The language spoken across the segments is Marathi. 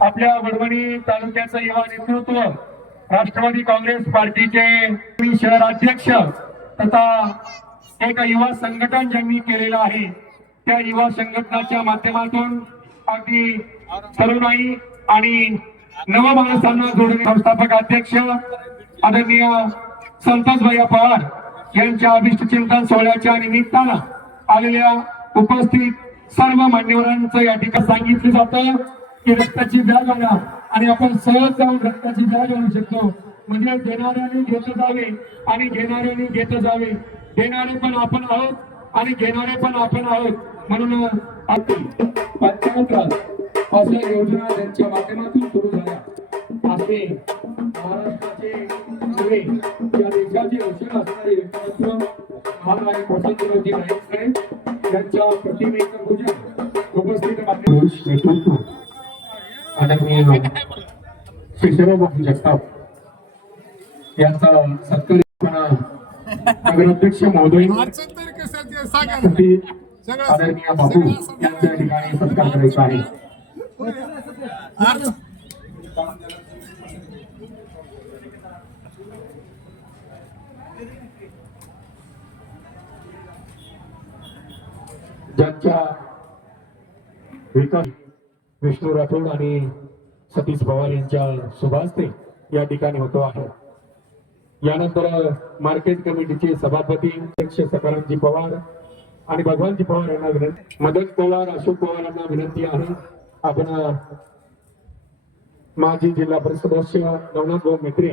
आपल्या वडवणी तालुक्याचं युवा नेतृत्व राष्ट्रवादी काँग्रेस पार्टीचे शहराध्यक्ष तथा एक युवा संघटन ज्यांनी केलेलं आहे त्या युवा संघटनाच्या माध्यमातून अगदी तरुणाई आणि नवमानसांना जोडणे संस्थापक अध्यक्ष आदरणीय संतोष भैया पवार यांच्या अभिष्ट चिंतन सोहळ्याच्या निमित्तानं आलेल्या उपस्थित सर्व मान्यवरांचं या ठिकाणी सांगितलं जातं की रक्ताची बॅग आणा आणि आपण सहज जाऊन रक्ताची बॅग आणू शकतो. म्हणजे देणाऱ्याने घेत जावे आणि घेणाऱ्याने घेत जावे. देणारे पण आपण आहोत आणि घेणारे पण आपण आहोत. म्हणून पंचायत राज अशा योजना त्यांच्या माध्यमातून सुरू झाल्या. असे महाराष्ट्राचे पुढे या देशाचे रक्षण असणारे व्यक्तिमत्व महाराज वसंतरावजी नाईक साहेब यांच्या प्रतिमेचं पूजन उपस्थित नेतृत्व आदरणीय शिवराव जगताप यांचा सत्कार नगराध्यक्ष महोदय आदरणीय बाबू यांच्या ठिकाणी सत्कार करायचा आहे. ज्यांच्या विकास विष्णू राठोड आणि सतीश पवार यांच्या शुभास्ते या ठिकाणी होतो आहे. यानंतर मार्केट कमिटीचे सभापती अध्यक्ष सकारामजी पवार आणि भगवानजी पवार यांना विनंती, मदन पवार अशोक पवार यांना विनंती आहे आपण माजी जिल्हा परिषद सदस्य नवनाथ भाऊ मेत्रे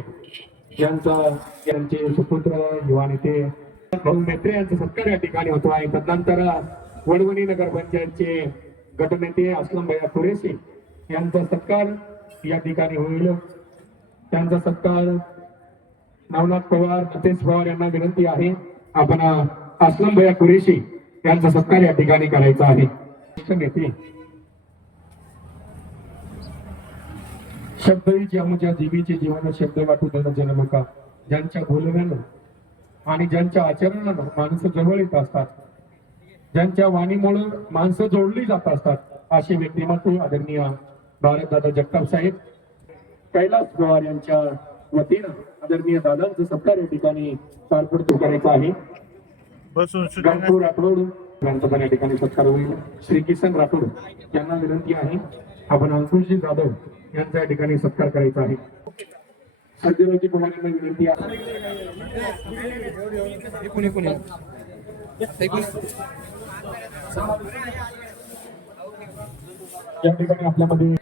यांचे सुपुत्र युवा नेते भाऊ मेत्रे यांचा सत्कार या ठिकाणी होतो आहे. तदनंतर वडवणी नगर पंचायतचे गटनेते असलम भैया कुरेशी यांचा सत्कार या ठिकाणी होईल. त्यांचा सत्कार नवनाथ पवार सतीश पवार यांना विनंती आहे आपण असलम भैया कुरेशी यांचा सत्कार या ठिकाणी करायचा आहे. नेते शब्द ज्याच्या जीवीचे जीवन शब्द वाटू देणं जनलोका ज्यांच्या बोलण्यानं आणि ज्यांच्या आचरणानं माणसं जवळ येत असतात, ज्यांच्या वाणीमुळे माणसं जोडली जात असतात, असे व्यक्तिमत्व आदरणीय भारतदादा जगताप साहेब कैलास पवार यांच्या वतीनं आदरणीय दादांचं सत्कार या ठिकाणी पारपडतो करायचा आहे. गंगू राठोड यांचा पण या ठिकाणी सत्कार होईल. श्री किसन राठोड यांना विनंती आहे आपण अंकुशजी जाधव यांचा या ठिकाणी सत्कार करायचा आहे. सज्जनजी पवार यांना विनंती आहे या ठिकाणी आपल्यामध्ये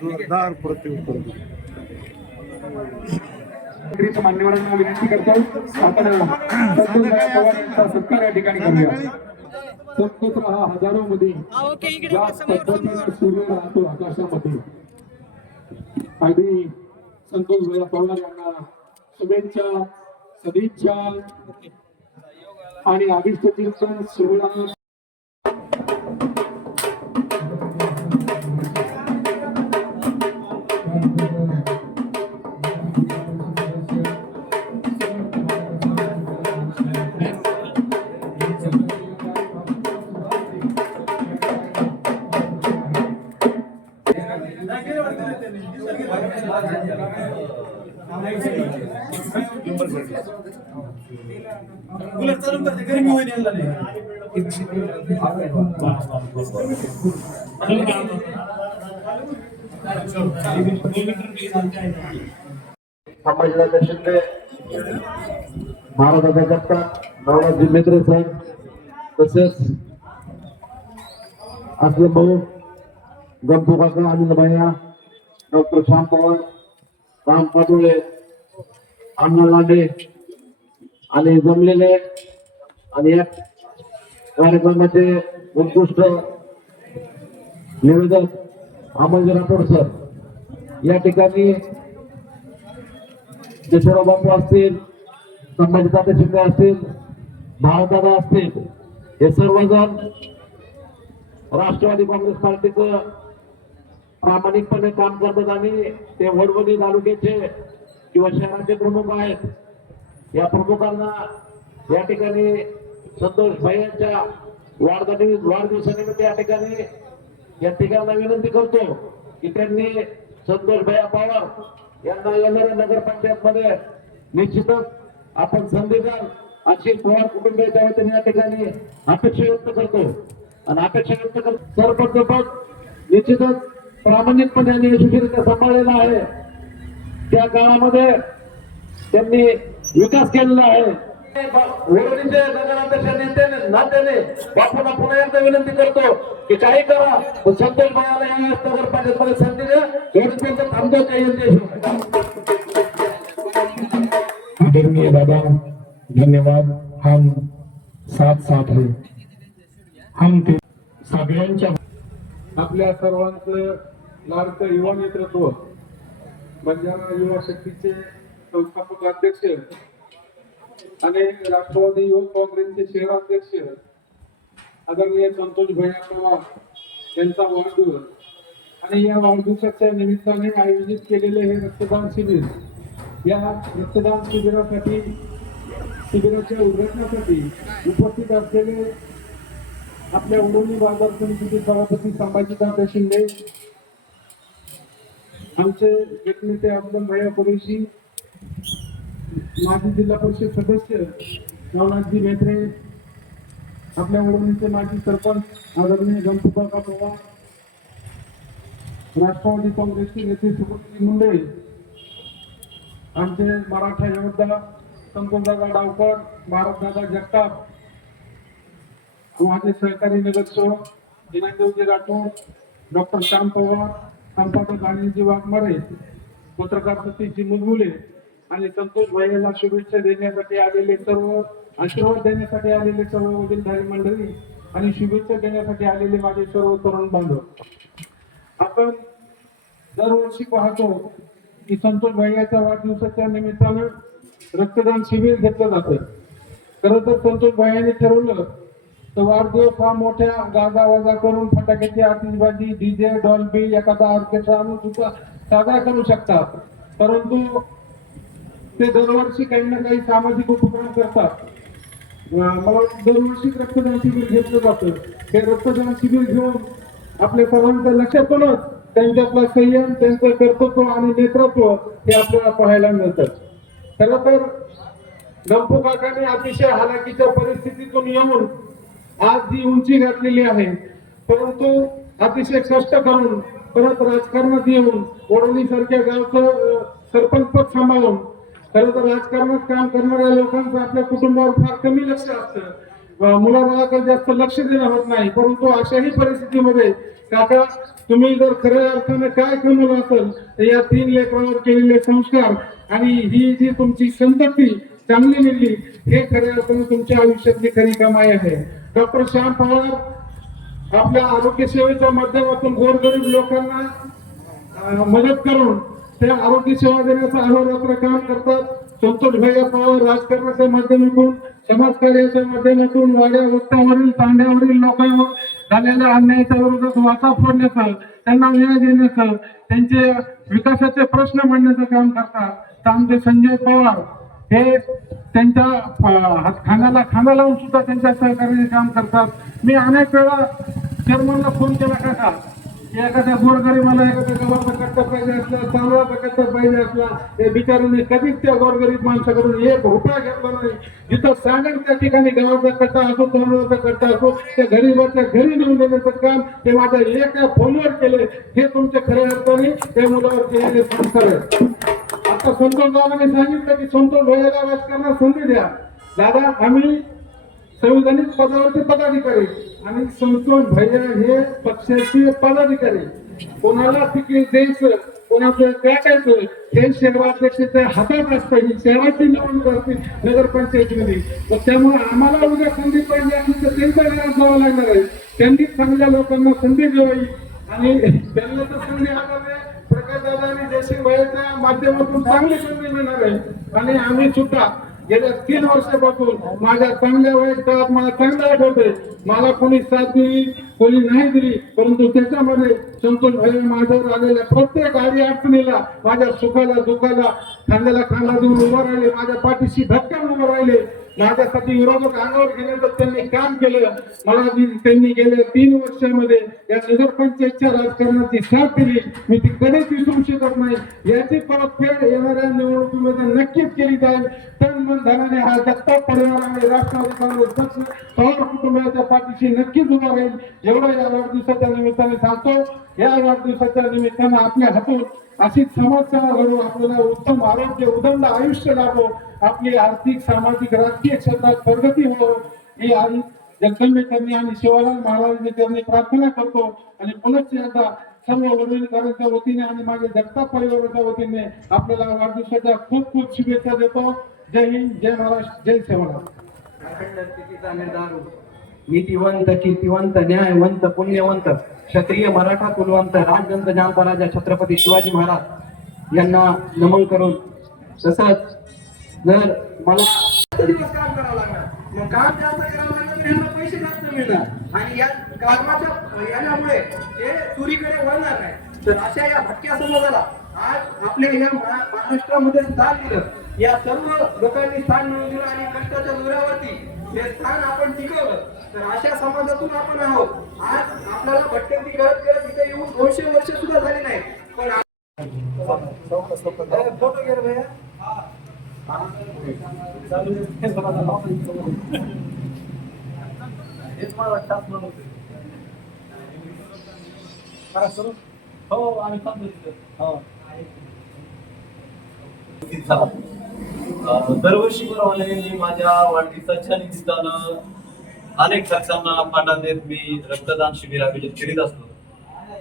जोरदार प्रत्युत्तर मान्यवरांना विनंती करतो आपण संतोष भैया पवार यांचा सत्कार या ठिकाणी करूया. सतत राहा हजारो मध्ये सूर्य राहतो आकाशामध्ये. अगदी संतोष भैया पवार यांना शुभेच्छा सदिच्छा आणि अभिष्ट चिंतन सोहळा संभाजीराजे शिंदे महाराजा जगताप नवनाथजी मेत्रे साहेब तसेच असलम भाऊ गंपू काका अनिल भैया डॉक्टर श्याम पवार राम पाटोळे अण्णा लांडे आणि जमलेले आणि या कार्यक्रमाचे उत्कृष्ट निवेदक अमोल राठोड सर या ठिकाणी जयराव बापू असतील, संभाजीदादा शिंदे असतील, भारतदादा असतील, हे सर्वजण राष्ट्रवादी काँग्रेस पार्टीचं प्रामाणिकपणे काम करतात आणि ते वडवणी तालुक्याचे किंवा शहराचे प्रमुख आहेत. या प्रमुखांना या ठिकाणी संतोष भैयांच्या वाढदिवसानिमित्त या ठिकाणी विनंती करतो की त्यांनी संतोष भैया पवार यांना येणाऱ्या नगरपंचायत मध्ये निश्चितच आपण संधी द्याल अशी पवार कुटुंबियाच्या वतीने या ठिकाणी अपेक्षा व्यक्त करतो आणि अपेक्षा व्यक्त करतो. सरपंचपद निश्चितच प्रामाणिकपणे आणि यशस्वीरित्या सांभाळलेला आहे. त्या काळामध्ये त्यांनी विकास केलेला आहे. वडोदीचे नगराध्यक्ष नेत्याने नात्याने बापूंना पुन्हा एकदा विनंती करतो की काही करा पण संतोष भाईला या नगरपंचायत मध्ये संधी द्या. एवढं थांबतो काही आदरणीय दादा धन्यवाद. हम साथ साथ है हम ते सगळ्यांच्या आपल्या सर्वांचं लाडकं युवा नेतृत्व बंजारा युवा शक्तीचे संस्थापक अध्यक्ष आणि राष्ट्रवादी युवक काँग्रेसचे शहराध्यक्ष आदरणीय संतोष भैया पवार यांचा वाढदिवस आणि या वाढदिवसाच्या निमित्ताने आयोजित केलेले हे रक्तदान शिबिर. या रक्तदान शिबिराच्या उद्घाटनासाठी उपस्थित असलेले आपल्या उडवणी बाजार समितीचे सभापती संभाजीदादा शिंदे, आमचे गटनेते अब्दुल भैया कुरेशी, माजी जिल्हा परिषद सदस्य नवनाथजी मेत्रे, आपल्या उडवणीचे माजी सरपंच आदरणीय गणपतकाका पवार, राष्ट्रवादी काँग्रेसचे नेते सुब्रत मुंडे, आमचे मराठा योद्धा संतोषदादा डावकर, भारतदादा जगताप, माझे सहकारी नगरसेवक जिनेंद्रजी राठोड, डॉक्टर श्याम पवार, संपादक अनिलजी वाघमारे, पत्रकार सतीशजी मुलमुले आणि संतोष भाईला शुभेच्छा देण्यासाठी आलेले सर्व, आशीर्वाद देण्यासाठी आलेले सर्व वडीलधारी मंडळी आणि शुभेच्छा देण्यासाठी आलेले माझे सर्व तरुण बांधव. आपण दरवर्षी पाहतो की संतोष भाईच्या वाढदिवसाच्या निमित्तानं रक्तदान शिबिर घेतलं जातं. खरं तर संतोष भाईने ठरवलं तर वाढदिवस हा मोठ्या गाजावाजा करून फटाक्याची आतिषबाजी, डीजे, डॉल्बी, एखादा ऑर्केस्ट्रा आणून सुद्धा साजरा करू शकतात. परंतु ते दरवर्षी काही ना काही सामाजिक उपक्रम करतात. मला दरवर्षी रक्तदान शिबिर घेतलं जातं. हे रक्तदान शिबिर घेऊन आपल्या सर्वांच्या लक्षातूनच त्यांच्यातला संयम, त्यांचं कर्तृत्व आणि नेतृत्व हे आपल्याला पाहायला मिळतं. खरं तर गंपू काकांनी अतिशय हालाकीच्या परिस्थितीतून येऊन आज जी उंची गाठलेली आहे, परंतु अतिशय कष्ट करून परत राजकारणात येऊन वडोली सारख्या गावचं सरपंच पद सांभाळून, खरं तर राजकारणात काम करणाऱ्या लोकांचं आपल्या कुटुंबावर फार कमी लक्ष असतं. मुलाबाळाकडे जास्त लक्ष देणं होत नाही. परंतु अशाही परिस्थितीमध्ये काका तुम्ही जर खऱ्या अर्थाने काय कमवलं असेल तर या 3 लेकरांवर केलेले संस्कार आणि ही जी तुमची संतती चांगली मिळली हे खऱ्या अर्थाने तुमच्या आयुष्यातली खरी कमाई आहे. डॉक्टर श्याम पवार आपल्या आरोग्य सेवेच्या माध्यमातून गोरगरीब लोकांना मदत करून त्या आरोग्य सेवा देण्याचं अहोरात्र काम करतात. संतोष भैया पवार राजकारणाच्या माध्यमातून, समाजकार्याच्या माध्यमातून वाड्या वस्त्यावरील तांड्यावरील लोकांवर झालेल्या अन्यायाच्या विरोधात वाचा फोडण्याचं, त्यांना न्याय देण्याचं, त्यांचे विकासाचे प्रश्न मांडण्याचं काम करतात. तर आमचे संजय पवार हे त्यांच्या खांद्याला खांदा लावून सुद्धा त्यांच्या सहकार्याने काम करतात. मी अनेक वेळा चेअरमनला फोन केला काका, एखाद्या गोरगरीबाला एखाद्या गव्हाचा कट्टा पाहिजे असला, तांदळाचा कट्टा पाहिजे असला, हे बिचाराने कधीच त्या गोरगरीब माणसाकडून 1 रुपया घेतला नाही. जिथं सांगेल त्या ठिकाणी गव्हाचा कट्टा असो, तांदळाचा कट्टा असो, त्या गरीबाच्या घरी नेऊन देण्याचं काम ते माझ्या एका फोनवर केले. हे तुमच्या खऱ्या अर्थाने त्या मुलावर केलेले संस्कार आहे. आता संतोष दादाने सांगितलं की संतोष भैयाला राजकारणात संधी द्या. दादा आम्ही संविधानिक पदावरचे पदाधिकारी आणि संतोष भैया हे पक्षाचे पदाधिकारी, कोणाला तिकीट द्यायचं, कोणाचं टाकायचं हे शहराध्यक्षाच्या हातात असतं. ही शहराची निवडणूक असते नगरपंचायतीमध्ये. तर त्यामुळे आम्हाला उद्या संधी पाहिजे असली तर त्यांच्या घरात जावं लागणार आहे. त्यांनी चांगल्या लोकांना संधी द्यावी आणि त्यांना तर संधी हाताने प्रकाश दादा आणि जयसिंग भैयाच्या माध्यमातून चांगली संधी मिळणार आहे. आणि आम्ही सुद्धा गेल्या 3 वर्षापासून माझ्या चांगल्या वाईट काळात मला चांगलं आठवतंय, मला कोणी साथ दिली कोणी नाही दिली, परंतु त्याच्यामध्ये संतोष भाई माझ्यावर आलेल्या प्रत्येक आडी अडचणीला, माझ्या सुखाला दुखाला खांद्याला खांदा देऊन उभं राहिले, माझ्या पाठीशी धक्क्यान उभं राहिले. माझ्यासाठी विरोधक अंगावर गेले तर त्यांनी काम केलं. त्यांनी गेल्या 3 वर्षामध्ये या नगरपंचायतच्या राजकारणाची साथ दिली. मी ती कधीच विसरू शकत नाही. याची परतफेड येणाऱ्या निवडणुकीमध्ये नक्कीच केली जाईल. तन मन धनाने हा जगताप परिवार आणि राष्ट्रवादी काँग्रेस पक्ष पवार कुटुंबाच्या पाठीशी नक्कीच उभा राहील. एवढं या वाढदिवसाच्या निमित्ताने सांगतो. या वाढदिवसाच्या निमित्तानं आपल्या हातून अशी समाजसेवा घडून आपल्याला उत्तम आरोग्य उदंड आयुष्य लाभो, आपली आर्थिक सामाजिक राजकीय क्षेत्रात प्रगती हो, ही आई जगदंबेकरांनी आणि शिवालाल महाराजांनी त्यांनी प्रार्थना करतो. आणि पुनश्च एकदा सर्व वडीलकरांच्या वतीने आणि माझ्या जगताप परिवाराच्या वतीने आपल्याला वाढदिवसाच्या खूप खूप शुभेच्छा देतो. जय हिंद, जय महाराष्ट्र, जय सेवालाल. अखंड स्थितीचा निर्धार नीतिवंत, कीर्तिवंत, न्यायवंत, पुण्यवंत, क्षत्रिय मराठा कुलवंत, राजदंत जानता राजा छत्रपती शिवाजी महाराज यांना नमन करून, तसंच जर मला काम करावं लागणार, मग काम जास्त करावं लागणार तर यांना पैसे जास्त मिळणार आणि या कामाच्या याच्यामुळे ते चोरीकडे वळणार नाही. तर अशा या भटक्या समाजाला आज आपल्या या महाराष्ट्रामध्ये स्थान दिलं. या सर्व लोकांनी स्थान मिळवून दिलं आणि कष्टाच्या जोरावरती हे स्थान आपण टिकवलं. तर अशा समाजातून आपण आहोत. आज आपल्याला भटकंती करत करत इथे येऊन 200 वर्ष सुद्धा झाली नाही. पण फोटो घे रे भैया. हेच मला वाटतं हो आम्ही थांबलो. दरवर्षी मी माझ्या वाढदिवसाच्या निमित्तानं अनेक खर्चांना फाटा देत मी रक्तदान शिबिर आयोजित करीत असतो.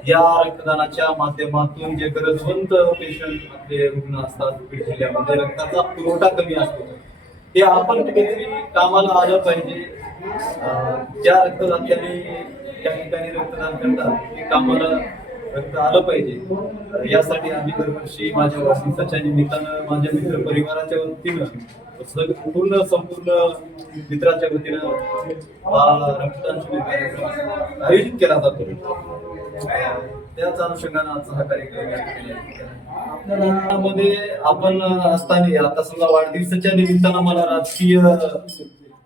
या रक्तदानाच्या माध्यमातून जे गरजवंत पेशंट आपले रुग्ण असतात बीड जिल्ह्यामध्ये रक्ताचा पुरवठा कमी असतो, हे आपण कुठेतरी कामाला आलं पाहिजे. ज्या रक्तदात्याने त्या ठिकाणी रक्तदान करतात ते कामाला रक्त आलं पाहिजे. यासाठी आम्ही दरवर्षी माझ्या वाढदिवसाच्या निमित्तानं माझ्या मित्र परिवाराच्या वतीनं संपूर्ण मित्राच्या वतीनं हा रक्तदान शिबिर कार्यक्रम आयोजित केला जातो. त्याच अनुषंगाने आजचा हा कार्यक्रम आपल्या मध्ये आपण असताना आता समजा वाढदिवसाच्या निमित्तानं मला राजकीय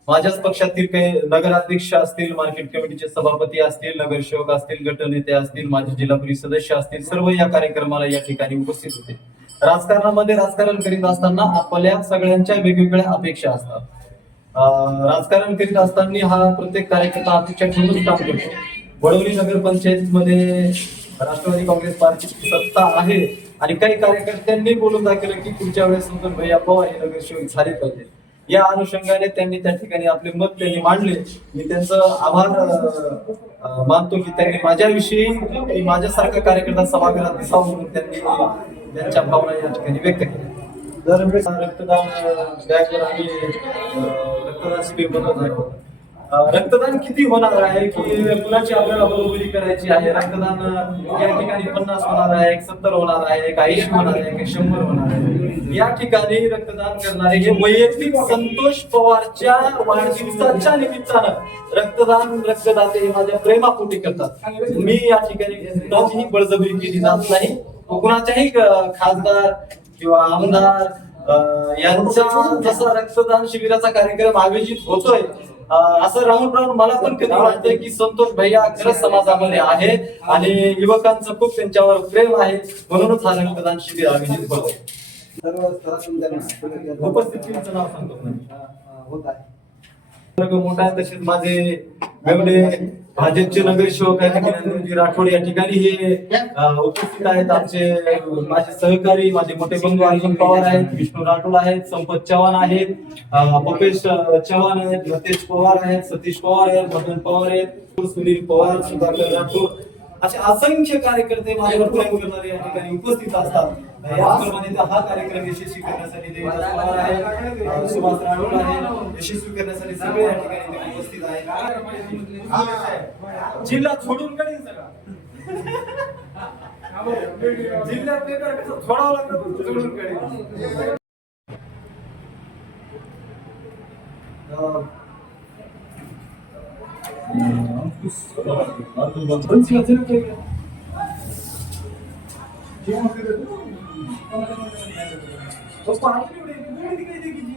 माझ्याच पक्षातील काही नगराध्यक्ष असतील, मार्केट कमिटीचे सभापती असतील, नगरसेवक असतील, गटनेते असतील, माजी जिल्हा परिषद सदस्य असतील, सर्व या कार्यक्रमाला या ठिकाणी उपस्थित होते. राजकारणामध्ये राजकारण करीत असताना आपल्या सगळ्यांच्या वेगवेगळ्या अपेक्षा असतात. राजकारण करीत असताना हा प्रत्येक कार्यकर्ता अपेक्षा ठेवूनच काम करतो. वडवली नगरपंचायतीमध्ये राष्ट्रवादी काँग्रेस पार्टीची सत्ता आहे आणि काही कार्यकर्त्यांनी बोलून दाखवलं की पुढच्या वेळेस संतोष भैया पवार हे नगरसेवक झाले पाहिजे. या अनुषंगाने त्यांनी त्या ठिकाणी आपले मत त्यांनी मांडले. मी त्यांचं आभार मानतो की त्यांनी माझ्याविषयी माझ्यासारखा कार्यकर्ता सभागृहात दिसावा म्हणून त्यांनी त्यांच्या भावना या ठिकाणी व्यक्त केल्या. रक्तदान बॅगवर आम्ही रक्तदान शिबिर बनवत आहे. रक्तदान किती होणार आहे की कुणाची आपल्याला बरोबरी करायची आहे. रक्तदान या ठिकाणी 50 होणार आहे, 70 होणार आहे, 80 होणार आहे, 100 होणार आहे. या ठिकाणी रक्तदान करणारे हे वैयक्तिक संतोष पवारच्या वाढदिवसाच्या निमित्तानं रक्तदाते हे माझ्या प्रेमापोटी करतात. मी या ठिकाणी कुणाचीही बळजबरी केली जात नाही. कुणाच्याही खासदार किंवा आमदार यांचा जसा रक्तदान शिबिराचा कार्यक्रम आयोजित होतोय असं राहून मला पण कधी वाटतंय की संतोष भैया खरंच समाजामध्ये आहे आणि युवकांचं खूप त्यांच्यावर प्रेम आहे, म्हणूनच हा रक्तदान शिबिर आयोजित होतोय. उपस्थितीचं नाव सांगतो होत आहे मोठा आहे. तसेच माझे वेगळे भाजपचे नगरसेवक आहेत ज्ञानदेवजी राठोड या ठिकाणी हे उपस्थित आहेत. आमचे माझे सहकारी माझे मोठे बंधू अर्जुन पवार आहेत, विष्णू राठोड आहेत, संपत चव्हाण आहेत, भूपेश चव्हाण आहेत, लतेश पवार आहेत, सतीश पवार आहेत, मदन पवार आहेत, सुनील पवार, सुधाकर राठोड असे असंख्य कार्यकर्ते माझ्यावर प्रेम करणारे या ठिकाणी उपस्थित असतात. याप्रमाणे हा कार्यक्रम यशस्वी करण्यासाठी देवदास पवार आहे, सुभाष राठोड आहे, यशस्वी करण्यासाठी सगळे या ठिकाणी उपस्थित आहेत. जिल्हा सोडून कडे सगळा जिल्ह्यात सोडावं लागतं सोडून कडे. Thank you. तो पाणी एवढे काय देखील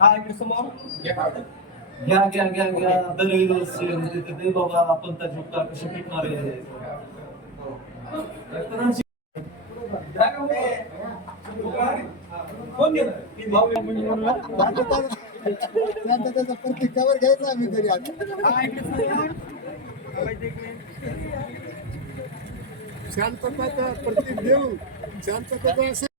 हा इकडे समोर घ्या घ्या घ्या घ्या दरवेळेस म्हणजे ते बाबा आपण त्याचे उपकार कसे पिकणार आहे रक्तदान कोण गेलं त्याचा प्रत्येकावर घ्यायचा आम्ही तरी आता शांतता प्रतीक देऊ शांतता असं